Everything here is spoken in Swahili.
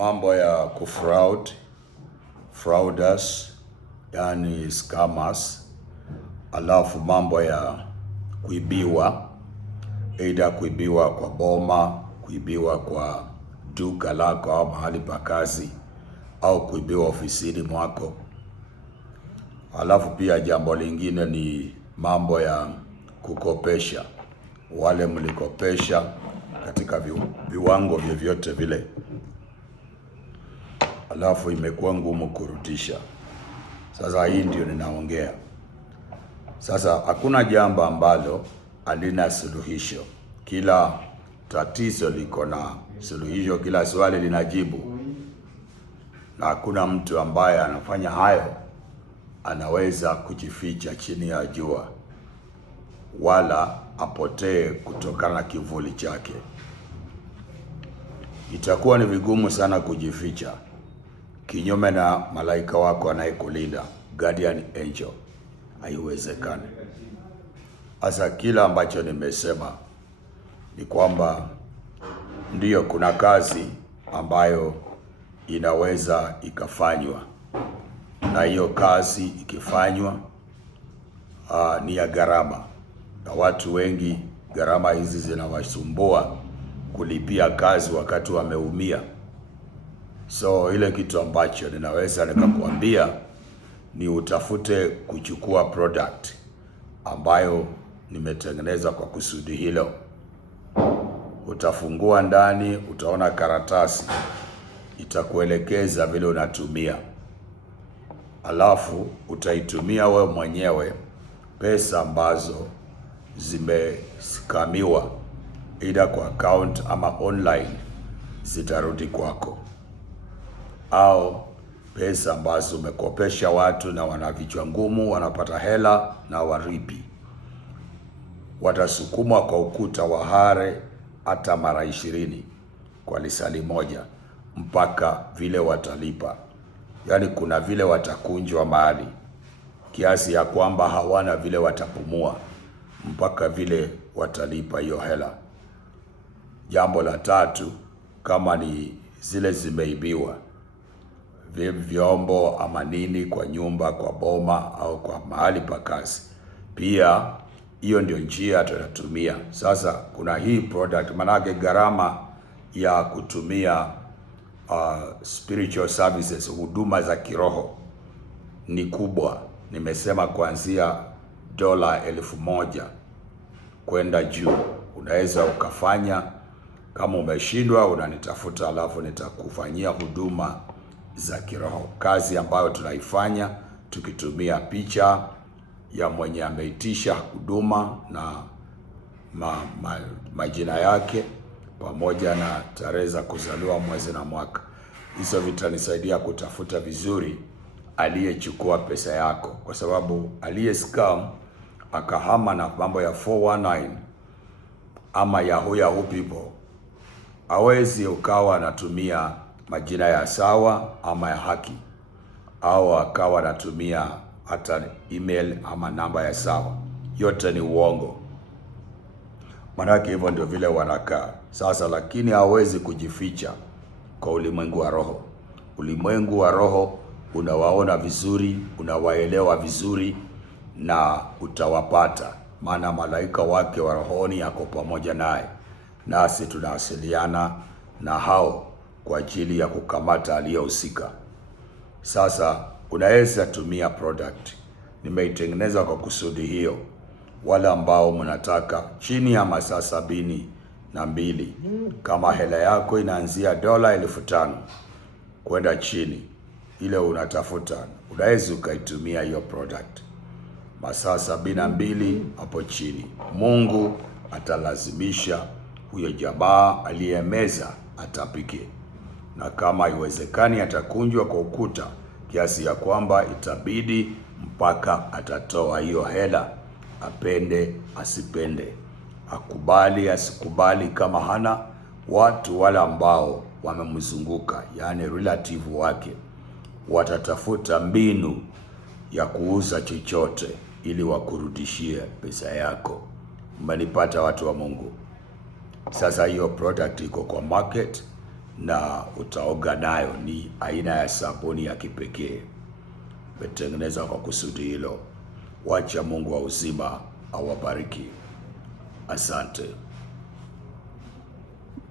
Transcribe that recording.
mambo ya frauders, yani scammers, alafu mambo ya kuibiwa, aidha kuibiwa kwa boma, kuibiwa kwa duka lako au mahali pa kazi, au kuibiwa ofisini mwako. Alafu pia jambo lingine ni mambo ya kukopesha. Wale mlikopesha katika viwango vyovyote vile, alafu imekuwa ngumu kurudisha. Sasa hii ndio ninaongea. Sasa hakuna jambo ambalo halina suluhisho. Kila tatizo liko na suluhisho, kila swali linajibu. Na hakuna mtu ambaye anafanya hayo anaweza kujificha chini ya jua wala apotee kutokana na kivuli chake. Itakuwa ni vigumu sana kujificha kinyume na malaika wako anayekulinda, guardian angel. Haiwezekani. Sasa kila ambacho nimesema ni kwamba ndiyo, kuna kazi ambayo inaweza ikafanywa, na hiyo kazi ikifanywa ni ya gharama, na watu wengi gharama hizi zinawasumbua kulipia kazi wakati wameumia. So ile kitu ambacho ninaweza nikakwambia ni utafute kuchukua product ambayo nimetengeneza kwa kusudi hilo. Utafungua ndani, utaona karatasi itakuelekeza vile unatumia. Alafu utaitumia wewe mwenyewe pesa ambazo zimeskamiwa, either kwa account ama online, zitarudi kwako. Au pesa ambazo umekopesha watu na wana vichwa ngumu, wanapata hela na waripi, watasukumwa kwa ukuta wa hare hata mara 20 kwa lisali moja mpaka vile watalipa. Yaani kuna vile watakunjwa mahali kiasi ya kwamba hawana vile watapumua mpaka vile watalipa hiyo hela. Jambo la tatu, kama ni zile zimeibiwa, vyombo ama nini, kwa nyumba, kwa boma au kwa mahali pa kazi, pia hiyo ndio njia tutatumia. Sasa kuna hii product, manake gharama ya kutumia spiritual services, huduma za kiroho, ni kubwa. Nimesema kuanzia $1,000 kwenda juu. Unaweza ukafanya. Kama umeshindwa, unanitafuta, alafu nitakufanyia huduma za kiroho. Kazi ambayo tunaifanya tukitumia picha ya mwenye ameitisha huduma na majina yake pamoja na tarehe za kuzaliwa, mwezi na mwaka. Hizo vitanisaidia kutafuta vizuri aliyechukua pesa yako, kwa sababu aliye scam akahama na mambo ya 419 ama Yahoo people, hawezi ukawa anatumia majina ya sawa ama ya haki, au akawa anatumia hata email ama namba ya sawa. Yote ni uongo. Manake hivyo ndio vile wanakaa. Sasa lakini hawezi kujificha kwa ulimwengu wa roho. Ulimwengu wa roho unawaona vizuri, unawaelewa vizuri na utawapata, maana malaika wake wa rohoni yako pamoja naye, nasi tunawasiliana na hao kwa ajili ya kukamata aliyehusika. Sasa unaweza tumia product nimeitengeneza kwa kusudi hiyo. Wale ambao mnataka chini ya masaa 72, kama hela yako inaanzia $5,000 kwenda chini, ile unatafuta, unaweza ukaitumia hiyo product masaa 72 hapo chini. Mungu atalazimisha huyo jamaa aliyemeza atapike, na kama haiwezekani atakunjwa kwa ukuta kiasi ya kwamba itabidi mpaka atatoa hiyo hela, apende asipende, akubali asikubali. Kama hana watu wale ambao wamemzunguka, yani relative wake, watatafuta mbinu ya kuuza chochote ili wakurudishie pesa yako. Mmenipata watu wa Mungu? Sasa hiyo product iko kwa market na utaoga nayo. Ni aina ya sabuni ya kipekee, imetengenezwa kwa kusudi hilo. Wacha Mungu wa uzima awabariki. Asante.